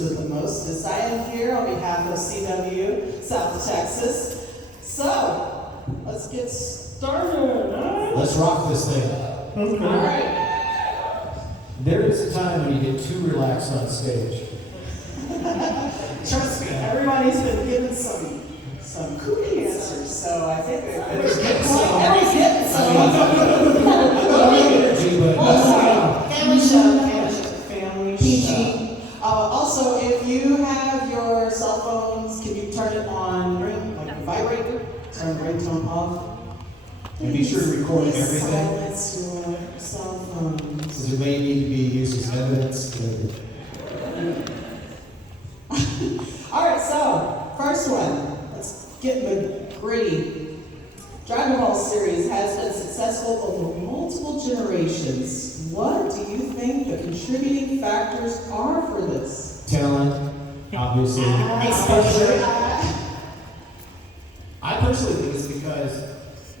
producers with the most is I am here on behalf of CW South Texas. So, let's get started. Huh? Let's rock this thing. Okay. All right. There is a time when you get too relaxed on stage. Trust me, everybody's been given some kooky answers, so I think Everybody's getting some. everybody's getting some. I've got energy, but Family show. Also, if you have your cell phones, can you turn it on ring, like vibrate, turn the ringtone off? And be sure to record everything. Silence your cell phones. Because it may need to be used as evidence. All right, so first one. Let's get in the gritty. Dragon Ball series has been successful over multiple generations. What do you think the contributing factors are for this? Talent, obviously. I personally think it's because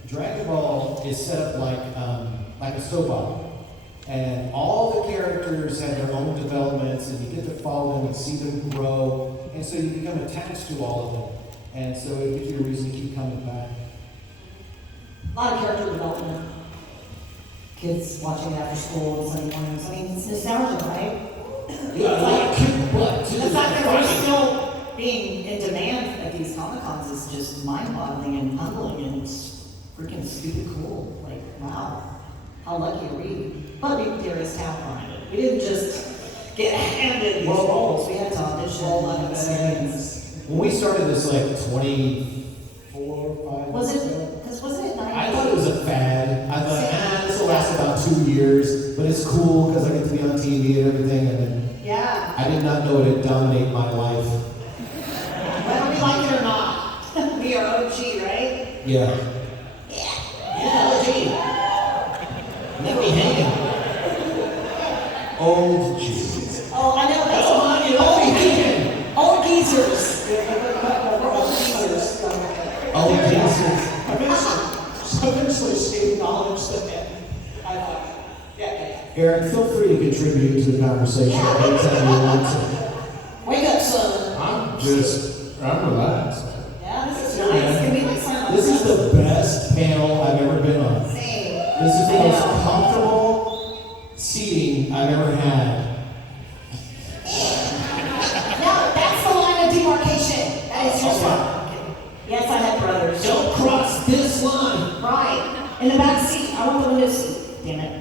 Dragon Ball is set up like a soap opera. And all the characters have their own developments, and you get to follow them and see them grow. And so you become attached to all of them. And so it gives you a reason to keep coming back. A lot of character development. Kids watching it after school and Sunday mornings. I mean, it's nostalgia, right? Yeah, a lot of kick butt too. The fact that we're still being in demand at these Comic-Cons is just mind-boggling and humbling, and it's freaking stupid cool. Like, wow, how lucky are we? But there is talent behind it. We didn't just get handed these roles. We had to audition. When we started this like 24, 5 Was years it? ago, Because wasn't it 90? I thought it was a fad. I thought, this will last about 2 years, but it's cool because I get to be on TV and everything. And then Yeah. I did not know it would dominate my life. Whether we like it or not, we are OG, right? Yeah. Yeah, OG. Let me hang. Old Jesus. Oh, I know, that's on, you know, hanging. Old geezers. Old Jesus. Eventually she acknowledged that. I thought, yeah. Eric, feel free to contribute to the conversation anytime you want to. Wake up, son. I'm relaxed. Yeah, this is nice. Can we like sign up? This is the best panel I've ever been on. Same. This is the most comfortable seating I've ever had. No, that's the line of demarcation. That is your spot. Yes, I had brothers. Don't cross this line. Right. In the back seat. I want the window seat. Damn it.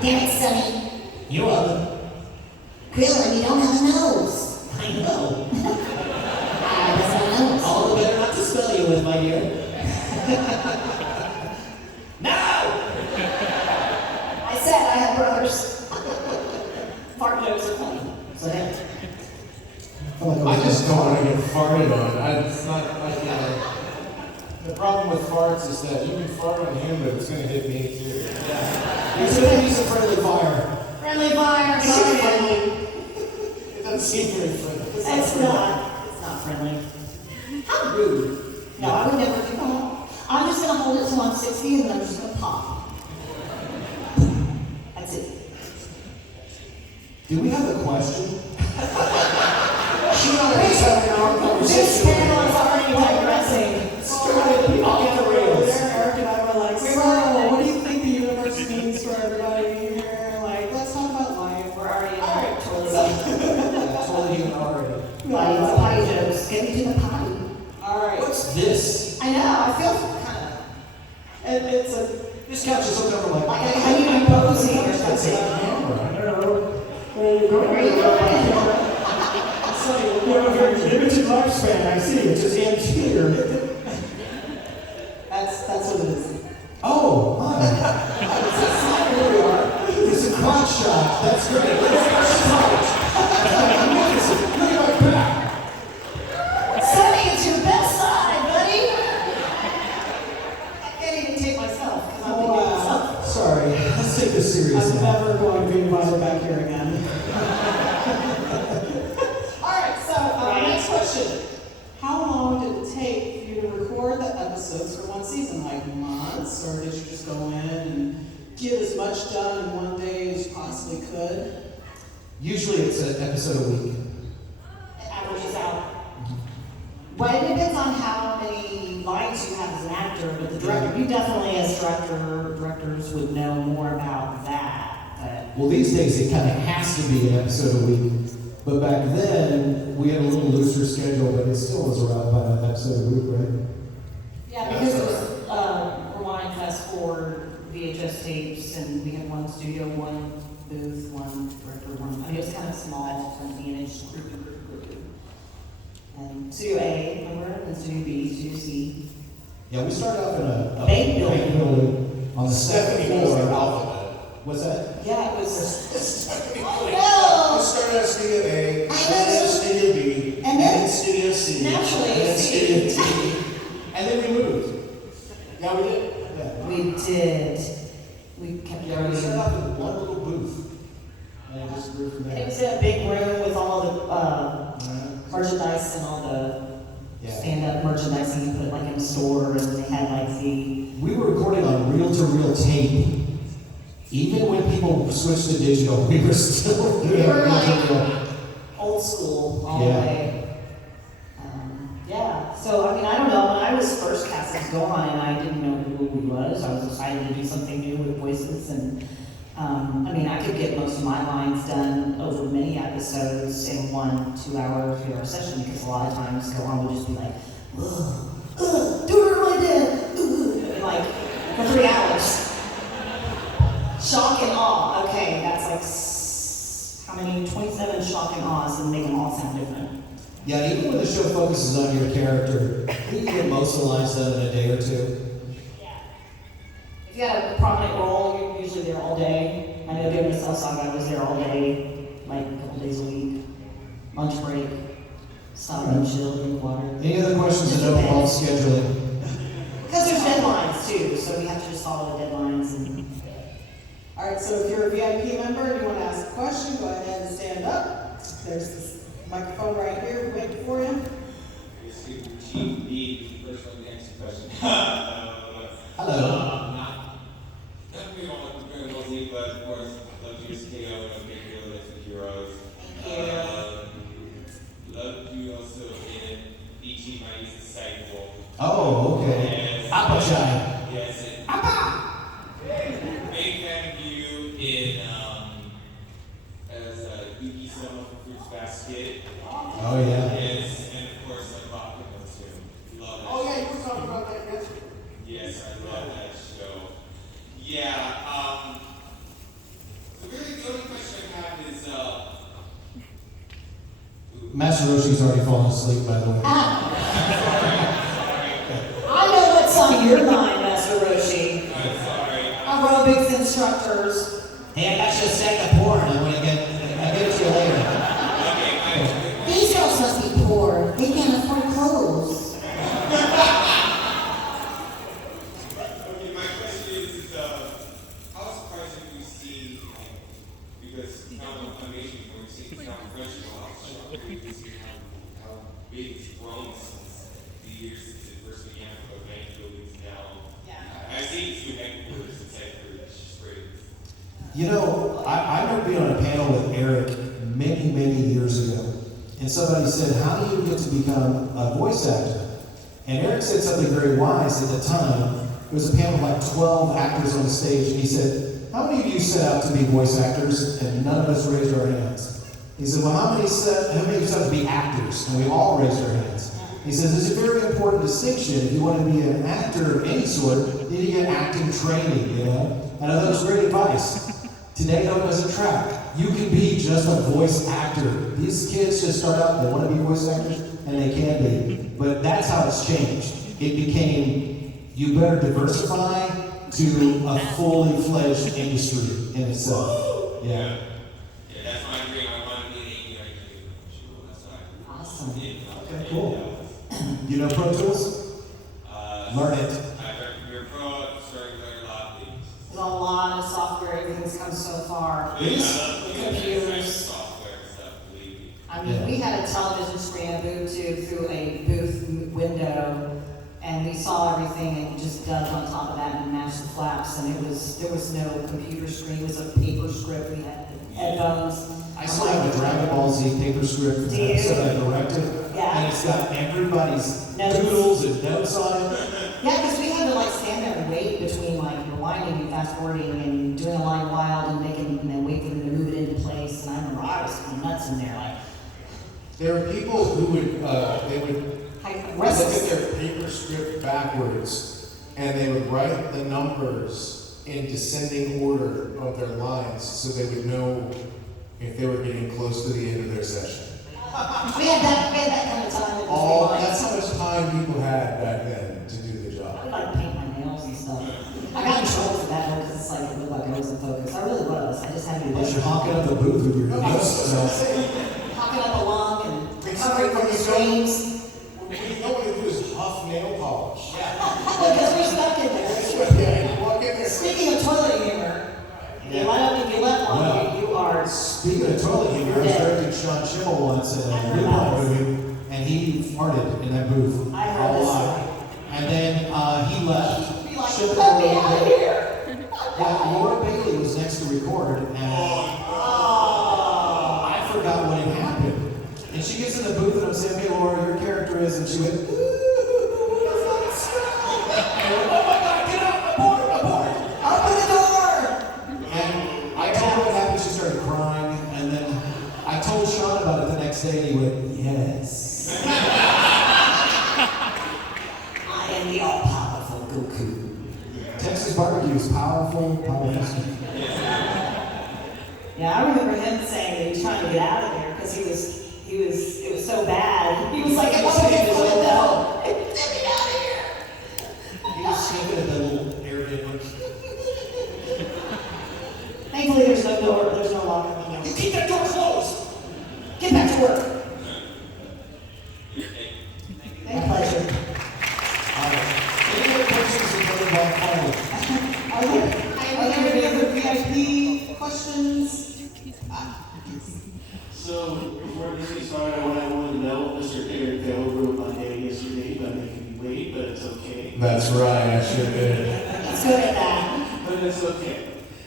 Damn it, Sonny. You're welcome. Krillin, you don't have a nose. I know. That's not a nose. All the better not to spell you with, my dear. No! I said I had brothers. Fart jokes are funny. So yeah. I just don't want to get farted on. It's not like, the problem with farts is that you can fart on him, but it's going to hit me too. Yeah. He's going to use a friendly fire. Friendly fire. It's not friendly. It doesn't seem very friendly. It's not friendly. How rude. No, I would never do that. I'm just going to hold it till I'm 60 and then I'm just going to pop. That's it. Do we have a question? She already started our conversation. This panel is already digressing. Started off the rails. Eric and I were like, so what do you think the universe means for everybody here? Like, let's talk about life. We're already All right, Totally human already. potty jokes. Get me to the potty. All right. What's this? I know, I feel kind of And it's a. This couch is hooked over like I need my posing or something. Where are you going? Where are you going? Sonny, You have a very limited lifespan, I see. It just ends here. That's what it is. oh, hi. Here we are. It's a crotch shot. That's great. It's a crotch. Magnificent. Look at my back. Sonny, it's your best side, buddy. I can't even take myself because I'm thinking myself. Sorry. Let's take this seriously. I'm never going to be invited back here again. All right, so next question. How long did it take for you to record the episodes for one season? Like months? Or did you just go in and get as much done in one day as you possibly could? Usually it's an episode a week. It averages out. But it depends on how many lines you have as an actor, but the director, you definitely as directors would know more about that. Well, these days it kind of has to be an episode a week. But back then, we had a little looser schedule, but it still was around about an episode a week, right? Yeah, because it was rewind, fast forward, VHS tapes, and we had one studio, one booth, one director, one. I mean, it was kind of small from managed group to group. And Studio A, remember? And Studio B, Studio C. Yeah, we started off in a Bank building on the second Stephanie knows floor. the alphabet. What's that? Yeah, it was. Stephanie Oh, knows. no! We started at Studio A, I then know. Studio B, And then Studio C, naturally, and then C. Studio T. And then we moved. Yeah, we did. Yeah. We did. We kept Yeah, we going. started off with one little booth. And it just grew from And it there. was in a big room with all the merchandise and all the Yeah. stand-up merchandise you put like in a store, and they had like the. We were recording on reel-to-reel tape. Even when people switched to digital, we were still doing We were like reel-to-reel. old school all Yeah. the way. Yeah. So I mean, I don't know. When I was first cast as Gohan, and I didn't know who he was, I was excited to do something new with voices, and I mean, I could get most of my lines done over many episodes in 1 2-hour 3-hour session, because a lot of times Gohan would just be like, do it like that, and like for 3 hours. Shock and awe. Okay, that's like how many? 27 shock and awes, and make them all sound different. Yeah, even when the show focuses on your character, you can get most of the lines done in a day or two. Yeah. If you had a prominent role, you're usually there all day. I know doing the Cell Saga, I was there all day, like a couple days a week. Lunch break, stop and chill, drink water. Any other questions that don't involve scheduling? Because there's deadlines too, so we have to just follow the deadlines. And All right, so if you're a VIP member and you want to ask a question, go ahead and stand up. There's this microphone right here waiting for you. Chief B, first one to answer the question. Hello. Not me all very mostly, but of course, love you as KO, love you as the heroes. Love you also in DG, my youth disciple. Oh, okay. Yes. Appa-chan. Yes. And big fan of you in as Yuki Sama from Fruits Basket. Oh, yeah. Yes, and of course, Rocket too. Love it. Oh yeah, you were talking about that yesterday. Yes, I love that show. Yeah, so really the only question I have is, Master Roshi's already fallen asleep, by the way. I know what's on your mind, Master Roshi. I'm sorry. Aerobics instructors. Hey, I got you a stack of porn. I'll get it to you later. Okay, These girls must be poor. They can't afford clothes. okay, my question is how surprising do you see, because I'm amazing when you see how professional, how shocked you see how big it's grown since the years since it first began from a bank buildings now. I've seen it through headquarters since headquarters, it's just great. You know, I remember being on a panel with Eric many years ago. And somebody said, how do you get to become a voice actor? And Eric said something very wise at the time. It was a panel of like 12 actors on the stage. And he said, how many of you set out to be voice actors? And none of us raised our hands. He said, well, how many of you set out to be actors? And we all raised our hands. He says, there's a very important distinction. If you want to be an actor of any sort, you need to get acting training, you know? And I thought it was great advice. Today, though, it doesn't track. You can be just a voice actor. These kids just start out, they want to be voice actors, and they can be. But that's how it's changed. It became, you better diversify to a fully fledged industry in itself. Yeah. Yeah, that's my dream. I want to be an AEI. That's why. Awesome. Okay, cool. You know Pro Tools? Learn it. I've heard Premiere Pro, starting to learn a lot of things. There's a lot of software. Everything's come so far. Yeah, The computers. software and stuff, believe me. I mean, we had a television screen, a booth tube through a booth window, And we saw everything and just dubbed on top of that and matched the flaps. And there was no computer screen. It was a paper script. We had headphones. I still have a Dragon Ball Z paper script from the episode I directed. Yeah. And it's got everybody's Notes. doodles and notes on it. Yeah, because we had to like stand there and wait between like rewinding and fast forwarding and doing a line wild and making and then wait for them to move it into place. And I remember I was going nuts in there like. There were people who would, they would look at their paper script backwards, and they would write the numbers in descending order of their lines, so they would know if they were getting close to the end of their session. We had that kind of time. That's how much time people had back then to do the I job. would like paint my nails and stuff. I got in trouble for that though, because it's like it looked like I wasn't focused. I really was. I just had to do But this. you're honking up the booth with your No, I was notes. gonna say, Hocking up along and It's covering like from when the you strings. what you don't want to do is huff nail polish. Because we're stuck in there. Yeah, you walk in there. Speaking of toilet humor, if you let one, Well, you are. Speaking of toilet humor, I was directing Sean Schimmel once in a Lupin movie, and he farted in that booth. I heard a this lot. story. And then he left. Be like, Shipped let me away. out of here. Yeah, Laura Bailey was next to record, and I forgot what had happened. And she gets in the booth, and I'm saying, "Hey, Laura, your character is," and she went, "Ooh, what the fuck is that?" I went, "Oh my God, get out! Abort! Open the door. And I told her what happened. She started crying, and then I told Sean about it the next day, and he went, "Yes." I am the all-powerful Goku. Texas barbecue is powerful. Yeah, I remember him saying that he was trying to get out of there because it was so bad. He was like, I want to get out of there. Get me out of here. He was sniffing at that little Airbnb. Thankfully, there's no door, there's no lock on the door. You keep that door closed. Get back to work. My pleasure. Any other questions regarding Bob Farley? Are there any other VIP questions? So, before this gets started, what I wanted to know, Mr. Eric Taylor ruined my day yesterday by making me wait, but it's okay. That's right, I sure did. Let's go at that. But it's okay.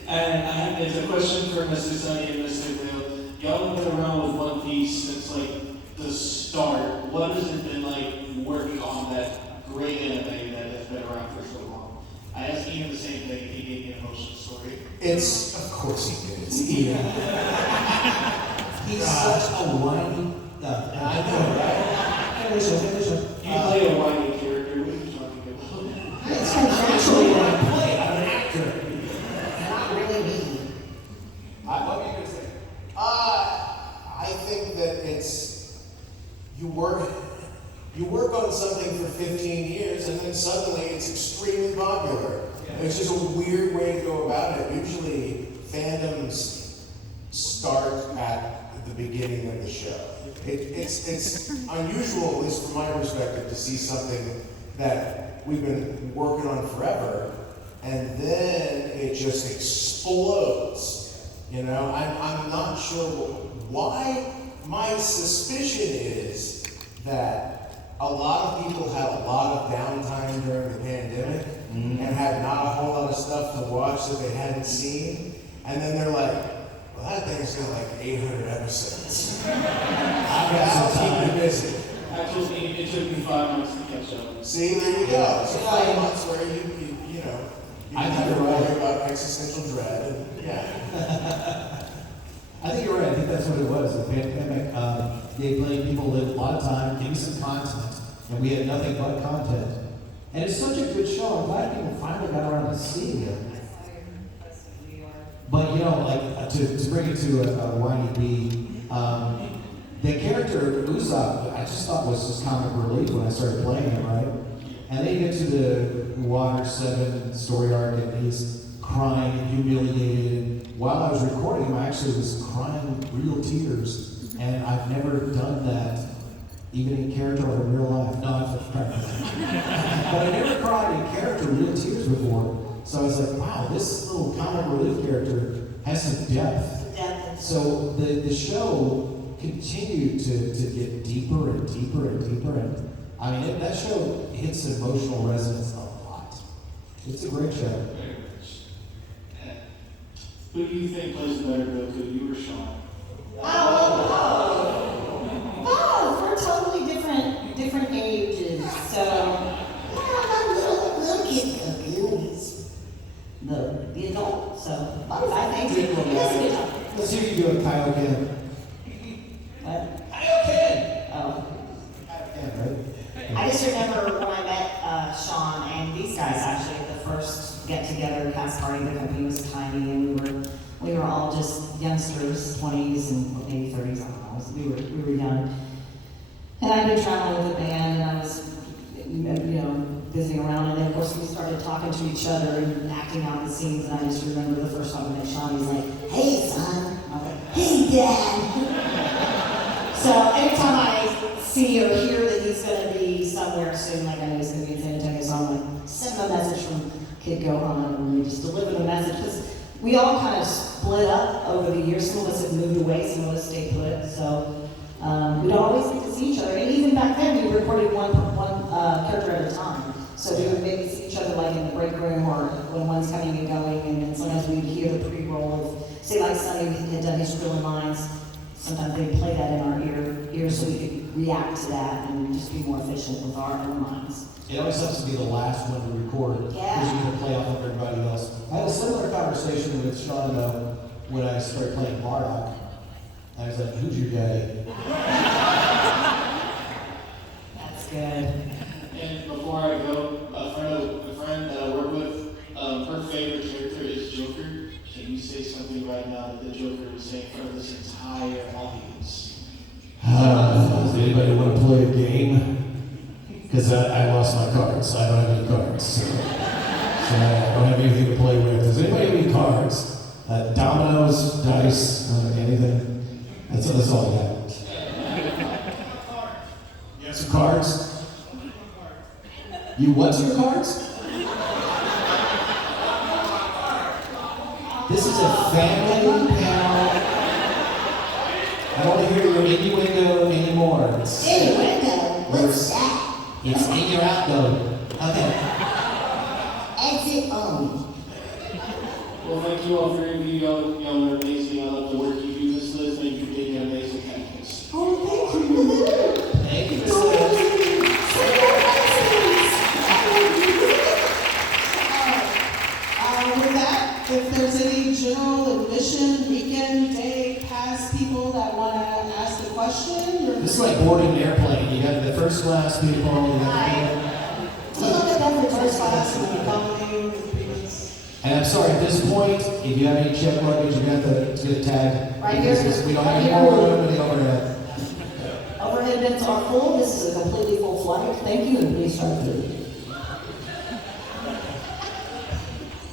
And it's a question for Mr. Sonny and Mr. Vale. Y'all have been around with One Piece since like the start. What has it been like working on that great anime that has been around for so long? I asked Ian the same thing, he gave me an emotional story. Of course he did. It's Ian. He's such a whiny. I know, right? Finish him. You play a whiny character, what are you talking about? It's naturally When I play, I'm an actor. not really me. What were you going to say? I think that it's, you work on something for 15 years and then suddenly it's extremely popular. And it's just a weird way to go about it. Usually fandoms start at the beginning of the show. It's unusual, at least from my perspective, to see something that we've been working on forever and then it just explodes. You know, I'm not sure why. My suspicion is that a lot of people had a lot of downtime during the pandemic and had not a whole lot of stuff to watch that they hadn't seen. And then they're like, well, that thing's got like 800 episodes. I've got to keep me busy. Actually, it took me 5 months to catch up. See, there you go. So 5 months where you know, you I don't think have to you're right. worry about existential dread. And, yeah. I think you're right. I think that's what it was. The pandemic gave plenty of people a lot of time, gave me some content, and we had nothing but content. And it's such a good show. I'm glad people finally got around to seeing it. But you know, like to bring it to a whiny bee, the character Usopp, I just thought was just comic relief when I started playing him, right? And then you get to the Water 7 story arc, and he's crying and humiliated. And while I was recording him, I actually was crying real tears, and I've never done that, even in character or in real life. No, I've tried that. But I never cried in character real tears before. So I was like, wow, this little comic relief character has some depth. So the show continued to get deeper and deeper and deeper, and I mean, that show hits emotional resonance a lot. It's a great show. Very much. Who do you think plays the better Goku, you or Sean? Oh, we're totally different ages. So, little kid Goku is the adult. So, I think Let's see if you do a Kaioken. What? Kaioken! Oh. Kaioken, right? I just remember when I met Sean and these guys actually at the first get-together cast party. The company was tiny, and we were all just youngsters, 20s and maybe 30s. I don't know. We were young. And I'd been traveling with the band, and I was, visiting around. And then of course we started talking to each other and acting out the scenes. And I just remember the first time I met Sean, he's like, "Hey, son." I was like, "Hey, Dad." So anytime I see or hear that he's going to be somewhere soon, like I know he's going to be in San Antonio, so I'm like, send him a message from Kid Gohan, and we just deliver the message. Because we all kind of split up over the years. Some of us have moved away, some of us stayed put. So we don't always get to see each other. And even back then, we recorded one character at a time. So we would maybe see each other like in the break room or when one's coming and going. And then sometimes we'd hear the pre-roll of, say like Sonny had done his drilling lines. Sometimes they'd play that in our ears so we could react to that and just be more efficient with our own minds. It always has to be the last one to record, because you can play off of everybody else. I had a similar conversation with Sean when I started playing Bardock. I was like, "Who's your daddy?" That's good. And before I go, a friend that I work with, her favorite character is Joker. Can you say something right now that the Joker would say in front of this entire audience? Does anybody want to play a game? Because I lost my cards. I don't have any cards. So I don't have anything to play with. Does anybody have any cards? Dominoes, dice, anything? That's all I have. You have some cards? You what's your cards? This is a family panel. I don't want to hear your innuendo anymore. Innuendo? What's that? It's in your outgo. Okay. Exit only. Well, thank you all for interviewing. Y'all are amazing. I love the work you do, Miss Liz. Thank you for being an amazing campus. Oh, thank you. Thank you, Miss Liz. With that, if there's any general admission, weekend, day, pass people that want to ask a question, This is like boarding an airplane. You got the first class people. You got the first class and the economy. and I'm sorry, at this point, if you have any check luggage, you got the tag. Right here. Because we don't have any more room in the overhead. Overhead bins are full. This is a completely full flight. Thank you, and please start food.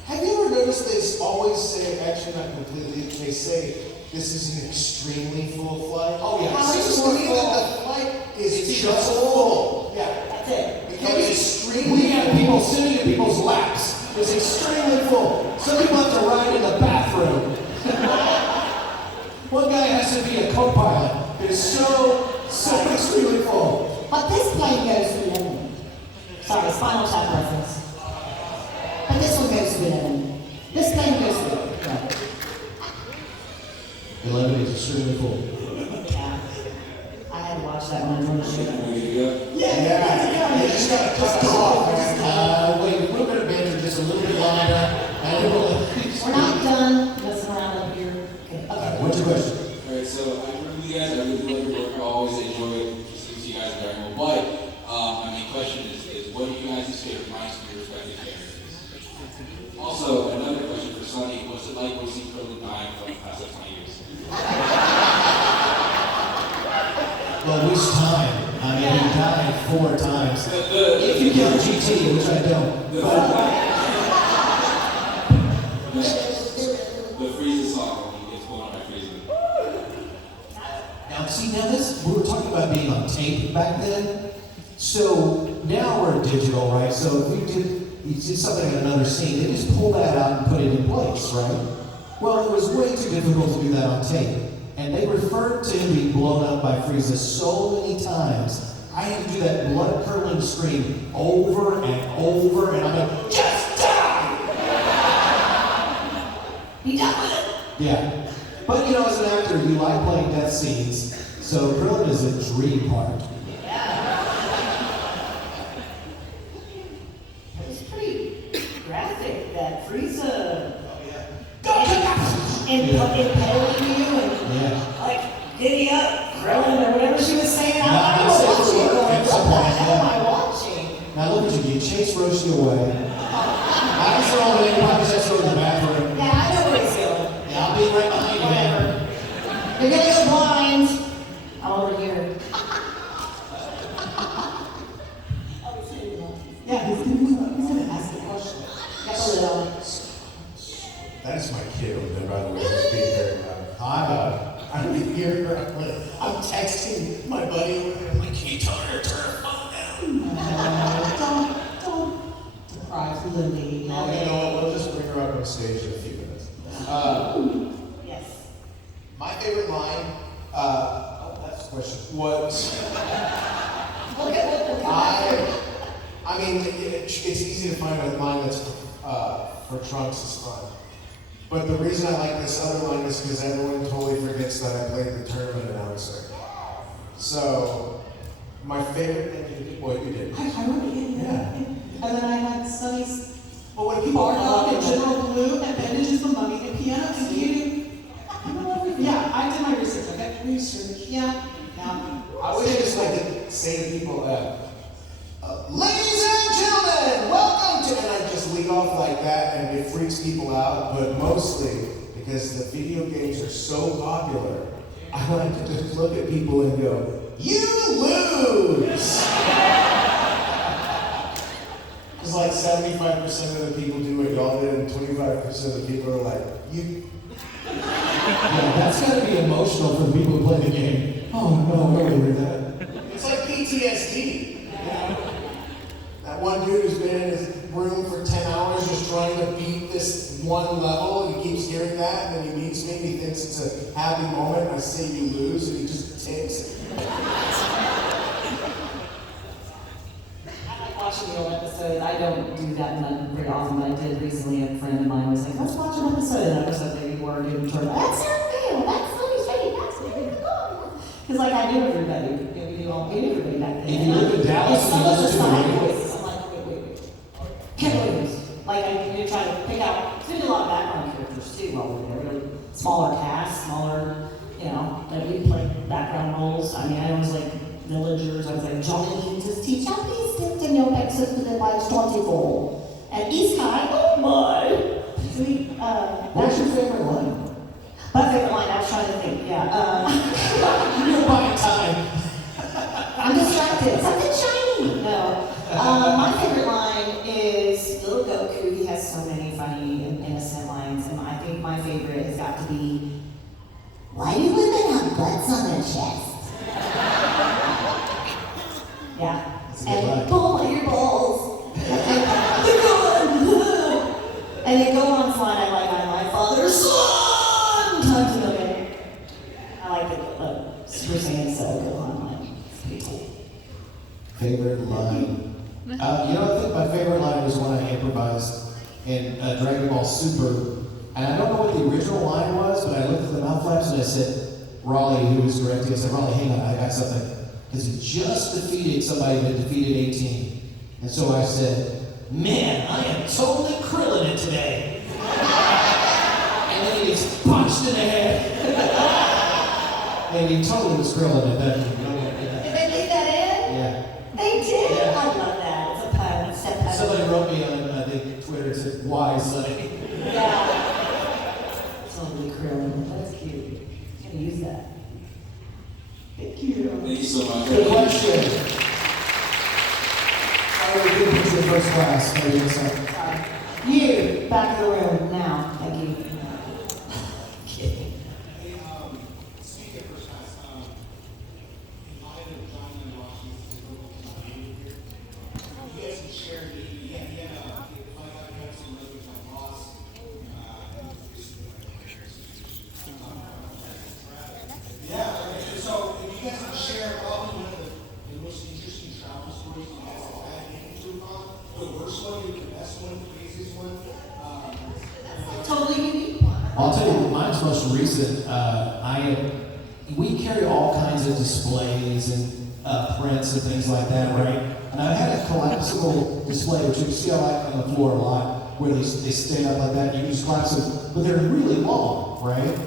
Have you ever noticed they always say, actually not completely, they say this is an extremely full flight? Oh, yeah. It seems to me that the flight is just full. Yeah. That's it. Because extremely We have people sitting in people's laps. It's extremely full. Some people have to ride in the bathroom. One guy has to be a co-pilot. It's so extremely full. But this plane goes to 11. Sorry, Spinal Tap reference. But this one goes to 11. This plane goes to 11. 11 is extremely full. Yeah. I had to watch that one on the show. Yeah. You just gotta cut us off, man. Wait, we're gonna banter just a little bit longer. And then We're not done messing around up here. Okay. Okay, what's your question? Alright, so I remember you guys, I really love your work, I always enjoy listening to you guys in Dragon Ball, but my main question is what are you guys' favorite lines from your respective characters? Also, another question for Sonny, what's it like when you see Krillin dying for the past 20 years? Well, which time? I mean, he died 4 times. If you count GT, which I don't. The Frieza song, it's going on my Frieza. Now this, we were talking about being on tape back then. So now we're digital, right? So if you did something in another scene, they just pull that out and put it in place, right? Well, it was way too difficult to do that on tape. And they referred to him being blown up by Frieza so many times. I had to do that blood-curdling scream over and over, and I'm like, just die! He died. Yeah. But, you know, as an actor, you like playing death scenes, so Krillin is a dream part. It was pretty graphic that Frieza impaling you and like giddy up, Krillin or whatever she was saying. I was watching going, what the hell am I watching? Now look at you, you chase Roshi away. I saw him, probably just go to the bathroom. Yeah, I know where he's going. Yeah, I'll be right behind you, man. Whatever. You're gonna go blind. I'm over here. Yeah, he's gonna ask a question. Got the lid on. That's my kid over there, by the way, just being very loud. I'm here, I'm texting my buddy over there, I'm like, can you tell her to turn her phone down? Don't deprive Lily. Oh, you know what, we'll just bring her up on stage in a few minutes. Yes. My favorite line, that's a question, was, I mean, it's easy to find a line that's for Trunks is fun. But the reason I like this other line is because everyone totally forgets that I played the tournament announcer. So, my favorite thing, what you did. I remember getting that. And then I had Sonny's But when people bar dog and General Blue and bandages from Mummy and piano and beauty. Yeah, I did my research. Okay, research. Yeah. I would just like to say to people, ladies and gentlemen, welcome to, and I just lead off like that and it freaks people out, but mostly because the video games are so popular, I like to just look at people and go, you lose! Because like 75% of the people do what y'all did and 25% of the people are like, you. Yeah, that's gotta be emotional for the people who play the game. Oh no, I really that. It's like PTSD. That one dude who's been in his room for 10 hours just trying to beat this one level, and he keeps hearing that, and then he meets me, and he thinks it's a happy moment, and I say you lose, and he just takes it. I like watching the old episodes. I don't do that very often, but I did recently. A friend of mine was like, let's watch an episode. And that episode they were doing turn. That's not fair. That's Sonny's Strait. That's very good. Because like I knew everybody. We knew everybody back then. If you live in Dallas and some you of the listen to side the radio. voices, I'm like, wait. Can't lose. Like I try to pick out. We did a lot of background characters too while we were there. Really smaller cast, smaller, that we played background roles. I mean, I was like villagers. I was like Johnny, just teach out these tips in your Texas to the White 24. And East High, oh my. So What's your favorite line? My favorite line, I was trying to think, You're buying time. I'm distracted. Something shiny. No. My favorite line is Little Goku. He has so many funny and innocent lines, and I think my favorite has got to be, why do women have butts on their chest? Yeah. And pull at your balls. They're gone. And then go on slide. I like I'm my father's son. Times a million. I like the Super Saiyan Cell go on line. It's pretty cool. Favorite line? I think my favorite line was one I improvised in Dragon Ball Super. And I don't know what the original line was, but I looked at the mouth flaps and I said, Raleigh, who was directing, I said, Raleigh, hang on, I got something. Because he just defeated somebody that defeated 18. And so I said, man, I am totally Krillin it today. And then he gets punched in the head. And he totally was Krillin it, that Did they leave that in? Yeah. They did? Yeah. I love that. It's a pun. It's a pun. Somebody wrote me on, I think, Twitter, it said, why, Sonny? Yeah. Totally Krillin. That's cute. I'm gonna use that. Thank you. Thank you so much. Good question. I would give it to the first class. Maybe it's like, You, back of the room now. Thank you. Kidding. Hey, speaking of first class, in light of John and Washington's local campaign here, you guys can share, he had some really with my boss, yeah, okay, so if you guys can share probably one of the most interesting I'll tell you, mine's most recent. We carry all kinds of displays and prints and things like that, right? And I had a collapsible display, which you see on the floor a lot, where they stand up like that. You can just collapse them, but they're really long, right?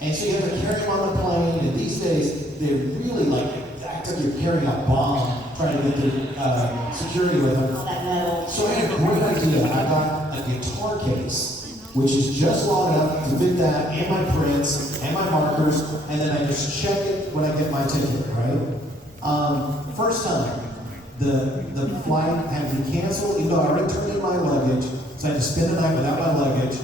And so you have to carry them on the plane. And these days, they're really like act like you're carrying a bomb, trying to get the security with them. All that metal. So I had a great idea. I got a guitar case, which is just long enough to fit that and my prints and my markers, and then I just check it when I get my ticket, right? First time, the flight had to be canceled, even though I already turned in my luggage, so I had to spend the night without my luggage.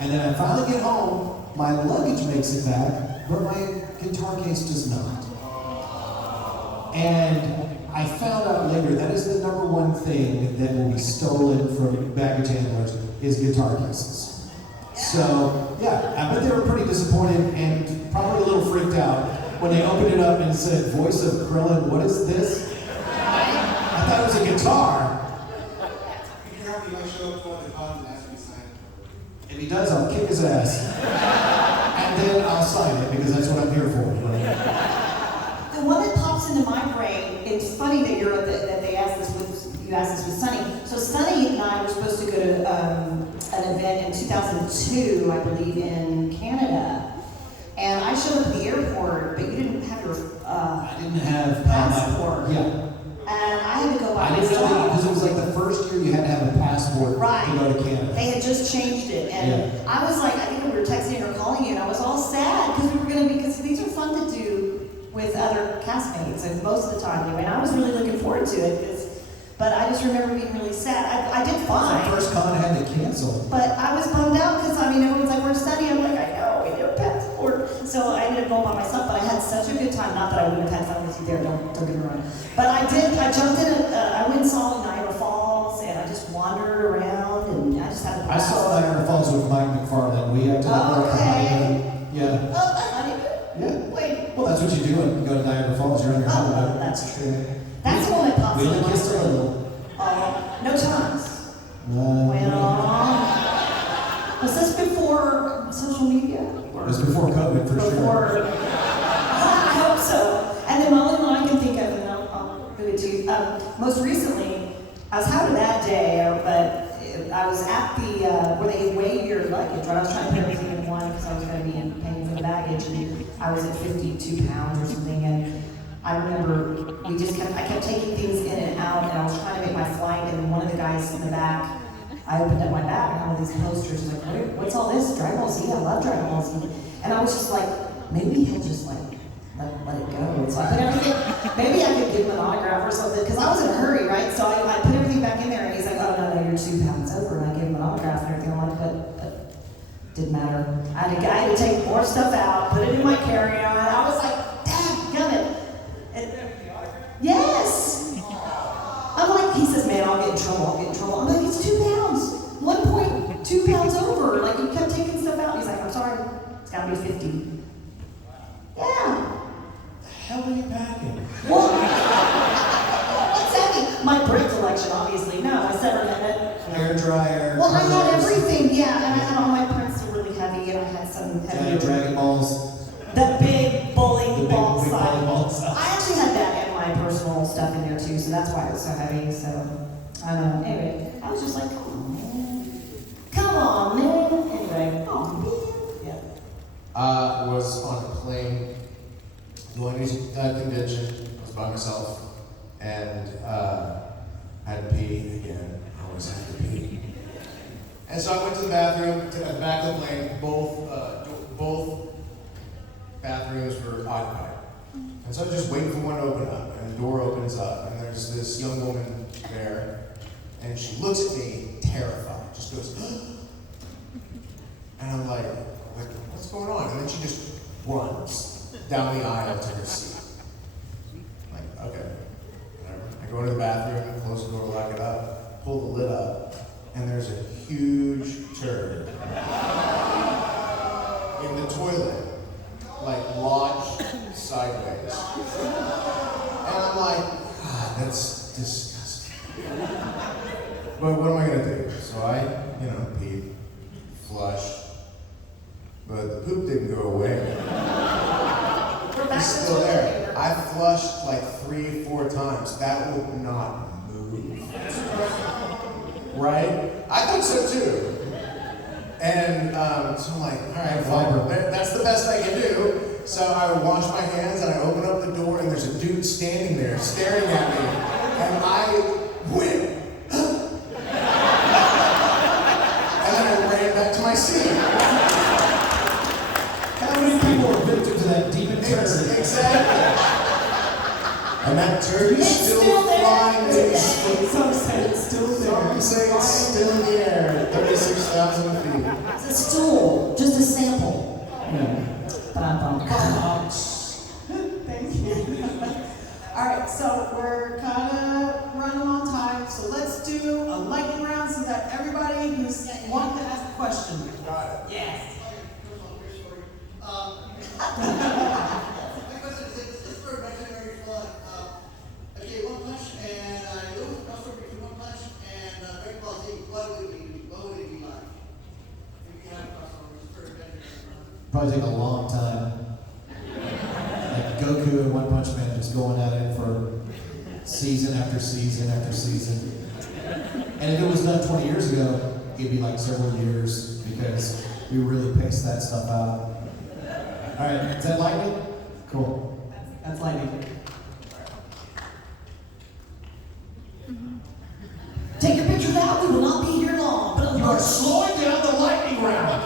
And then I finally get home, my luggage makes it back, but my guitar case does not. And I found out later that is the number one thing that will be stolen from baggage handlers is guitar cases. So yeah, I bet they were pretty disappointed and probably a little freaked out when they opened it up and said, "Voice of Krillin, what is this?" I thought it was a guitar. If you're happy, you might show up for the con and ask me to sign it. If he does, I'll kick his ass. And then I'll sign it because that's what I'm here for. Right? The one that pops into my brain, it's funny that that they asked this with, you asked this with Sonny. So Sonny and I were supposed to go to an event in 2002, I believe, in Canada. And I showed up at the airport, but you didn't have your I didn't have passport. Yeah. And I had to go by I didn't know that myself. because it was like the first year you had to have a passport Right. to go to Canada. They had just changed it, and Yeah. I was like, I think we were texting or calling you, and I was all sad because we were going to be, because these are fun to do with other castmates, and most of the time anyway. And I was really looking forward to it, but I just remember being really sad. I did My fine, first con I had to cancel. but I was bummed out because I mean everyone's like, "Where's Sonny?" I'm like, "I know, we need a passport." So I ended up going by myself, but I had such a good time. Not that I wouldn't have had fun with you there. Don't get me wrong. But I did. I jumped in. I went and saw Niagara Falls, and I just wandered around, and I just had a I blast. saw Niagara Falls with Mike McFarland. We acted up Okay. Yeah. Oh, that's not even. Yeah. Wait. Well, that's what you do when you go to Niagara Falls. You're on your Oh, honeymoon. that's true. That's the one that pops We in only my kissed a brain. little. No times. Well, Was this before social media? it was before COVID, for sure. Before. I hope so. And then the only one I can think of, and I'll give it to you. Most recently, I was having that day, but I was at the where they weigh your luggage. Right? I was trying to put everything in one because I was going to be paying for the baggage, and I was at 52 pounds or something. And I remember I kept taking things in and out, and I was trying to make my flight, and one of the guys in the back, I opened up my bag and all these posters, like, what's all this? Dragon Ball Z, I love Dragon Ball Z. And I was just like, maybe he'll just like, let it go. And so I put everything, maybe I could give him an autograph or something, because I was in a hurry, right? So I put everything back in there, and he's like, oh, no, you're 2 pounds over, and I gave him an autograph and everything. I'm like, but didn't matter. I had to take more stuff out, put it in my carry-on. I was like, dadgummit. Yes! I'm like, he says, man, I'll get in trouble. I'm like, it's 2 pounds. 1.2 pounds over. Like, you kept taking stuff out. He's like, I'm sorry, it's gotta be 50. Yeah. The hell are you packing? Well, what's that mean? My brick collection, obviously. No, I said Hair dryer. well, I had colors, everything, yeah, and I had all my prints were really heavy, and I had some heavy. Giant Dragon Balls. The big bowling The ball big size. bowling ball size. I actually had that and my personal stuff in there too, so that's why it was so heavy. So I don't know. Anyway, I was just like, come on, man. Come on, man. Anyway, oh man. Yeah. I was on a plane going to a convention. I was by myself, and I had to pee again. I always have to pee. And so I went to the bathroom at the back of the plane. Both bathrooms were occupied. And so I was just waiting for one to open up, and the door opens up, and there's this young woman there, and she looks at me terrified, just goes, and I'm like, what's going on? And then she just runs down the aisle to her seat. I'm like, okay, whatever. I go into the bathroom, close the door, lock it up, pull the lid up, and there's a huge turd in the toilet, like lodged sideways. And I'm like, God, that's disgusting. But what am I gonna do? So I, pee, flush, but the poop didn't go away. We're back It's to still toilet there. paper. I flushed like 3-4 times. That would not move. Right? I thought so too. And so I'm like, all right, well, that's the best I can do. So I wash my hands and I open up the door and there's a dude standing there staring at me. And I went, and then I ran back to my seat. How many people are victim to that demon turd? Exactly. And that turd is It's still still there flying. today. Some say it's still there. Some say it's still in the air at 36,000 feet. It's a stool, just a sample. Ba-dum-bum. Thank you. All right, so we're kind of running on time, so let's do a lightning round so that everybody who's wanting to ask a question. Got it. Yes. My question is, it's for veterinary flood. Okay, one punch, and it was a crossover between one punch and Dragon Ball Z. What would it be like? If you have a crossover, it's for veterinary flood. Probably take a long time. Like Goku and One Punch Man just going at it for season after season after season. And if it was done 20 years ago, it'd be like several years because we really paced that stuff out. All right, is that lightning? Cool. That's lightning. Take your pictures out, we will not be here long. But You are slowing down the lightning round.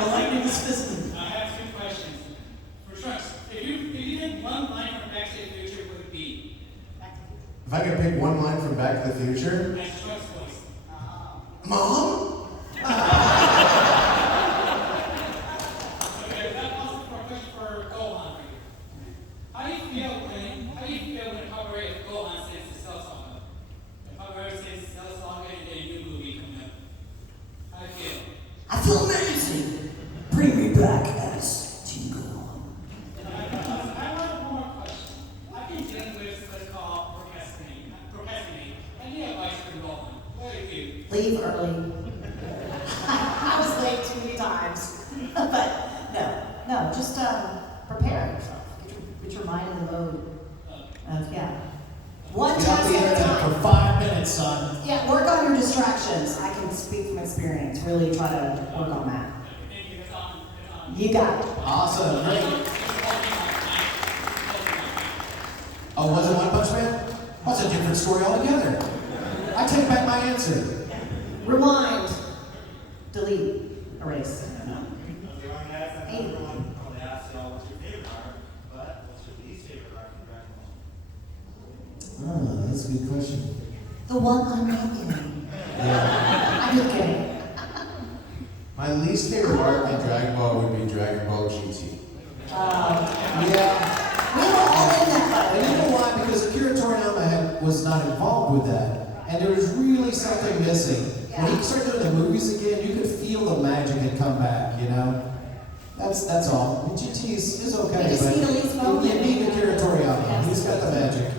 The lightning is fisting. I have two questions. For Trunks, if you did one line from Back to the Future, what would it be? If I could pick one line from Back to the Future, As Trunks' voice. Mom? Okay, that also for a question for Gohan for you. How do you feel when Power of Gohan says the Cell Saga? If Power says Cell Saga and then a new movie coming up. How do you feel? I feel amazing. Bring me back as Team Gohan. I want one more question. I've been dealing with what's called procrastinating. I need advice from Gohan. What do you do? Leave early. I was late too many times. But no, just prepare yourself. Get your mind in the mode of, one Get off task the at a internet for time. 5 minutes, son. Yeah, work on your distractions. I can speak from experience. Really try to work on that. Thank you. It's on. You got it. Awesome, great. Oh, was it One Punch Man? That's a different story altogether. I take back my answer. Rewind. Delete. Erase. Hey. Oh, that's a good question. The one I'm not getting. Yeah. I'm just kidding. My least favorite arc in Dragon Ball would be Dragon Ball GT. Yeah. We were all in that And you fight. know why? Because Akira Toriyama was not involved with that. And there was really something missing. When he started doing the movies again, you could feel the magic had come back, you know? That's all. And GT is okay, You just but need a least moment. you need Akira Toriyama. Yes. He's got the magic.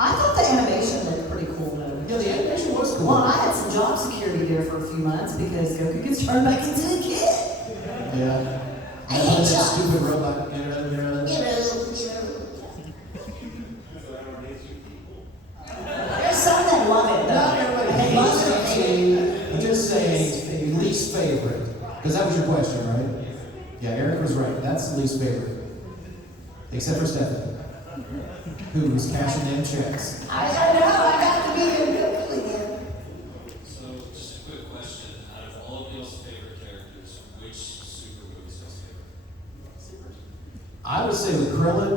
I thought the animation looked pretty cool though. Yeah, the animation was cool. Well, I had some job security there for a few months because Goku gets turned back into a kid. Yeah. I And hate that jobs. stupid robot. There's some that love it though. Not everybody They love hates it. GT. I'm just saying, least favorite. Because that was your question, right? Yeah, Eric was right. That's the least favorite. Except for Stephanie, who was cashing in checks. I know, I got to be in Goku again. So, just a quick question. Out of all of y'all's favorite characters, which superhero is y'all's favorite? I would say with Krillin,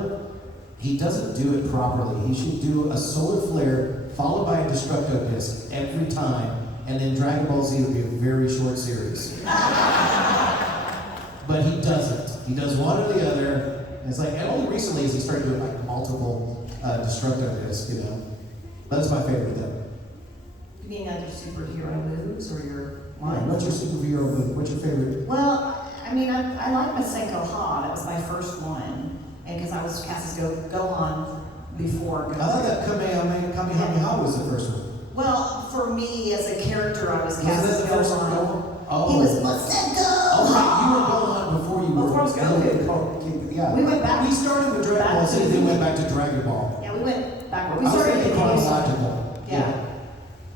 he doesn't do it properly. He should do a solar flare followed by a destructo disc every time, and then Dragon Ball Z would be a very short series. But he doesn't. He does one or the other. And it's like, and only recently has he started doing like multiple destructo discs, you know. But that's my favorite though. You mean other superhero moves or your Alright, lines? what's your superhero movie? What's your favorite? Well, I mean, I like Masenko Ha. That was my first one. And because I was cast as Gohan before I thought Goku. that Kamehameha was the first one. Well, for me as a character, I was cast Wasn't as that the first one? Gohan. Oh. He was Masenko! Oh, right, you were Gohan before you were. Before I was Goku. Yeah. We went back. We started with Dragon Ball Z, then went back to Dragon Ball. Yeah, we went backward. We I was started thinking in the beginning. chronological. Yeah.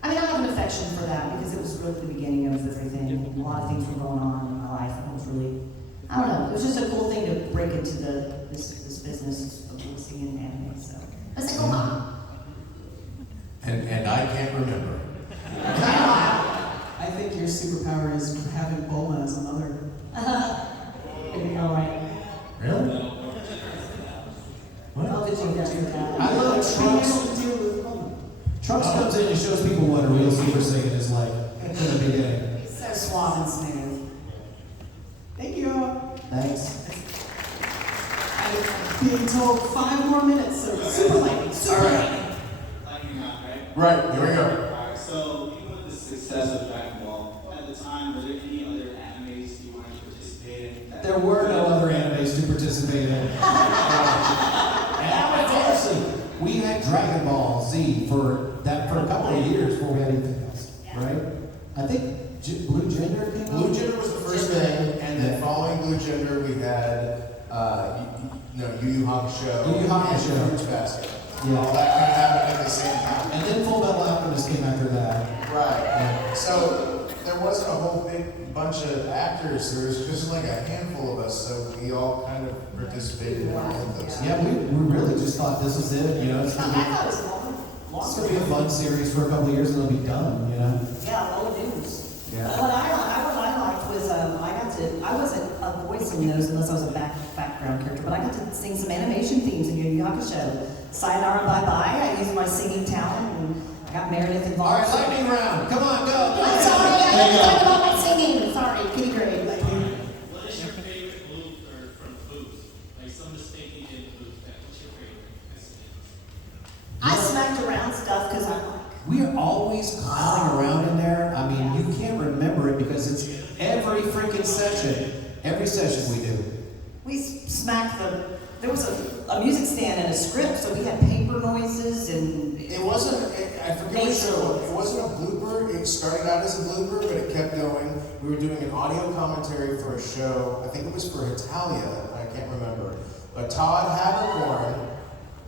I mean, I have an affection for that because it was really the beginning of everything. A lot of things were going on in my life, and it was really, I don't know, it was just a cool thing to break into this business of seeing anime. So let's say, go on. And I can't remember. I think your superpower is having Bulma as a mother. Maybe all right. Really? Oh, did you get that? I love Trunks. Trunks comes in and shows people what a real Super Saiyan is like in the beginning. He's so suave and smooth. Thank you. Thanks. I'm being told 5 more minutes, so super lightning, super lightning. Lightning round, right? Right, here we go. Alright, so even with the success of Dragon Ball, at the time, were there any other animes you wanted to participate in? There were no other animes to participate in. And honestly, we had Dragon Ball Z for a couple of years before we had anything else, right? I think Blue Gender came out. Blue Gender was the first thing, and then following Blue Gender, we had Yu Yu Hakusho, Yu Yu Hakusho. and Fruits Basket. Yeah. All that kind of happened at the same time. And then Full Metal Alchemist came after that. Right. So there wasn't a whole big bunch of actors. There was just like a handful of us, so we all kind of participated in all of those. Yeah, we really just thought this is it, you know, it's I gonna thought it was it's gonna be a fun series for a couple of years and it'll be done, you know? Yeah, old news. Yeah. What I liked was I wasn't a voice in those unless I was a background character, but I got to sing some animation themes in Yu Yu Hakusho. Sayonara Bye Bye. I used my singing talent and I got Meredith involved. All right, lightning round. Come on, go. I'm sorry, I There you didn't go. talk about my singing. Sorry, kitty grade. What is your favorite move from booth? Like some mistake you did in booth. What's your favorite? I smacked around stuff because I'm like, We are always clowning around in there. I mean, you can't remember it because it's every freaking session. Every session we do. we smacked there was a music stand and a script, so we had paper noises and It wasn't, I forget what show, it wasn't a blooper. It started out as a blooper, but it kept going. We were doing an audio commentary for a show, I think it was for Italia, I can't remember. But Todd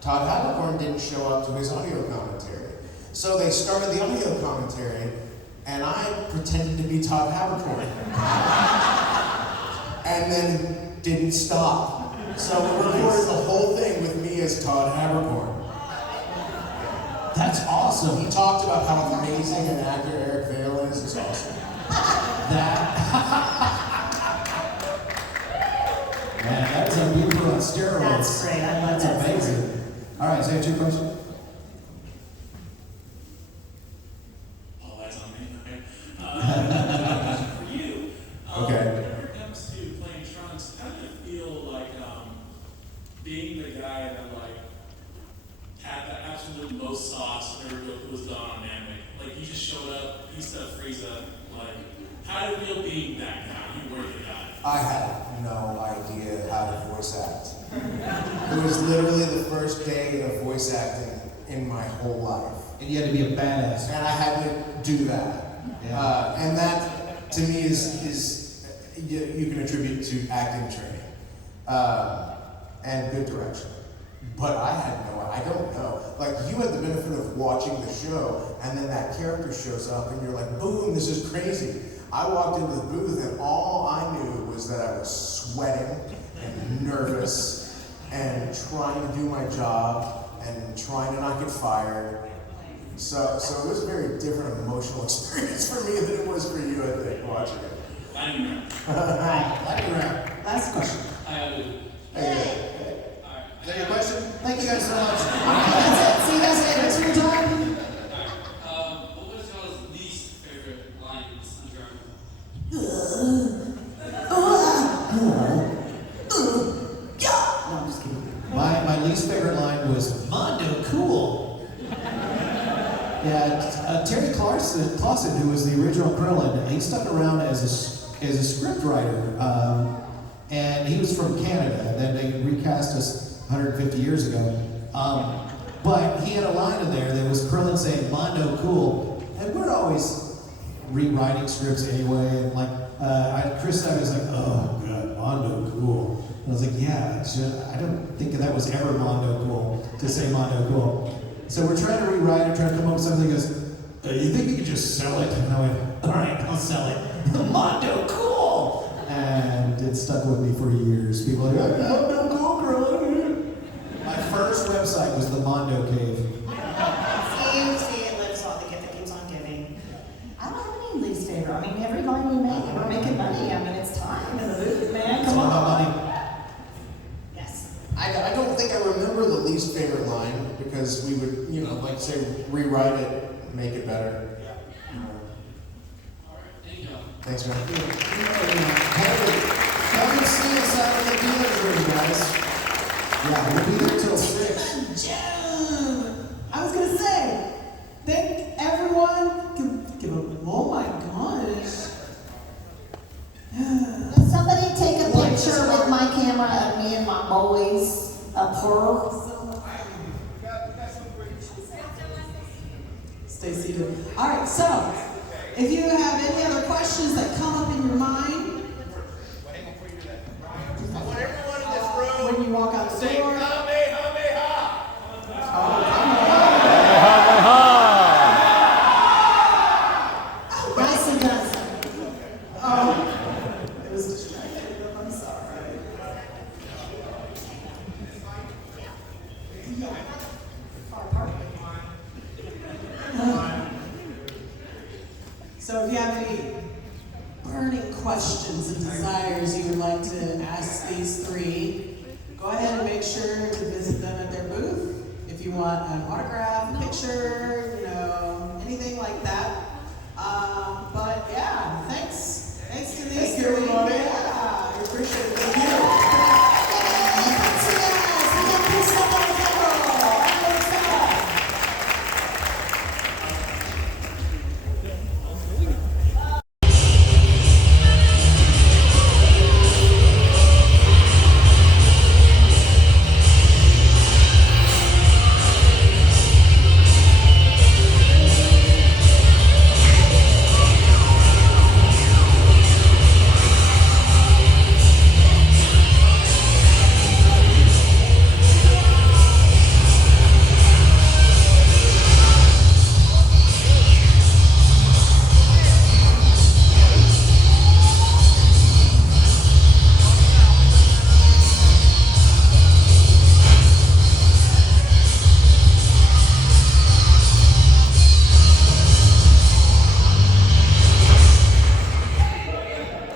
Habercorn didn't show up to his audio commentary. So they started the audio commentary, and I pretended to be Todd Habercorn. And then didn't stop. So we recorded the whole thing with me as Todd Habercorn. That's awesome. He talked about how amazing an actor Eric Vale is. It's awesome. Man, that's a blooper on steroids. that's great. I love That's that. amazing. All right, is that your question? Oh, that's on me. Okay. For you. Okay. When it comes to playing Trunks, how did it feel like being the guy that had the absolute most sauce whenever Goku was gone on anime? Like you just showed up, he stuff Frieza. Like, how did it feel being that guy? You were the guy. I had no idea how to voice act. It was literally the first day of voice acting in my whole life. And you had to be a badass. And I had to do that. Yeah. And that, to me, is you can attribute to acting training and good direction. But I don't know. Like, you had the benefit of watching the show, and then that character shows up, and you're like, boom, this is crazy. I walked into the booth, and all I knew was that I was sweating and nervous and trying to do my job and trying to not get fired. So it was a very different emotional experience for me than it was for you, I think, watching it. Lightning round. Lightning round. Last question. Is that your question? Thank you guys so much. That's it. See you guys later. It's your time. What was y'all's least favorite lines on Dragon No, I'm just kidding. My least favorite line was Mondo Cool. Yeah, Terry Clausen, who was the original Krillin, he stuck around as a script writer, and he was from Canada. Then they recast us 150 years ago. But he had a line in there that was Krillin saying Mondo Cool, and we're always rewriting scripts anyway, and like Christi was like, oh god, Mondo cool. And I was like, yeah, I don't think that was ever Mondo cool to say Mondo cool. So we're trying to rewrite it, trying to come up with something. He goes, you think you could just sell it? And I went, all right, I'll sell it. Mondo cool. And it stuck with me for years. People are like, Mondo cool, girl. My first website was the Mondo Cave. See, it lives on, the gift that keeps on giving. I don't have any least favorite. I mean, every line we make, we're making money. I mean, it's time in the booth, man. It's Come all on. about money. Yes. I don't think I remember the least favorite line because we would, like say, rewrite it, make it better. Thanks, man. Come and see us out in the dealer's room, guys. Yeah, we'll be there till 6. June! I was gonna say, thank everyone. Give a, oh my gosh. Can somebody take a picture with my camera of me and my boys up her? Stay seated. All right, so if you have any other questions that come up in your mind, I want everyone in this room when you walk out the to say, door. Kamehameha! Nicely done. It was distracted. I'm sorry. So if you have any burning questions and desires you would like to ask these three, go ahead and make sure to visit them at their booth. If you want an autograph, a picture, anything like that. But yeah, thanks to these three. Thank you, everybody.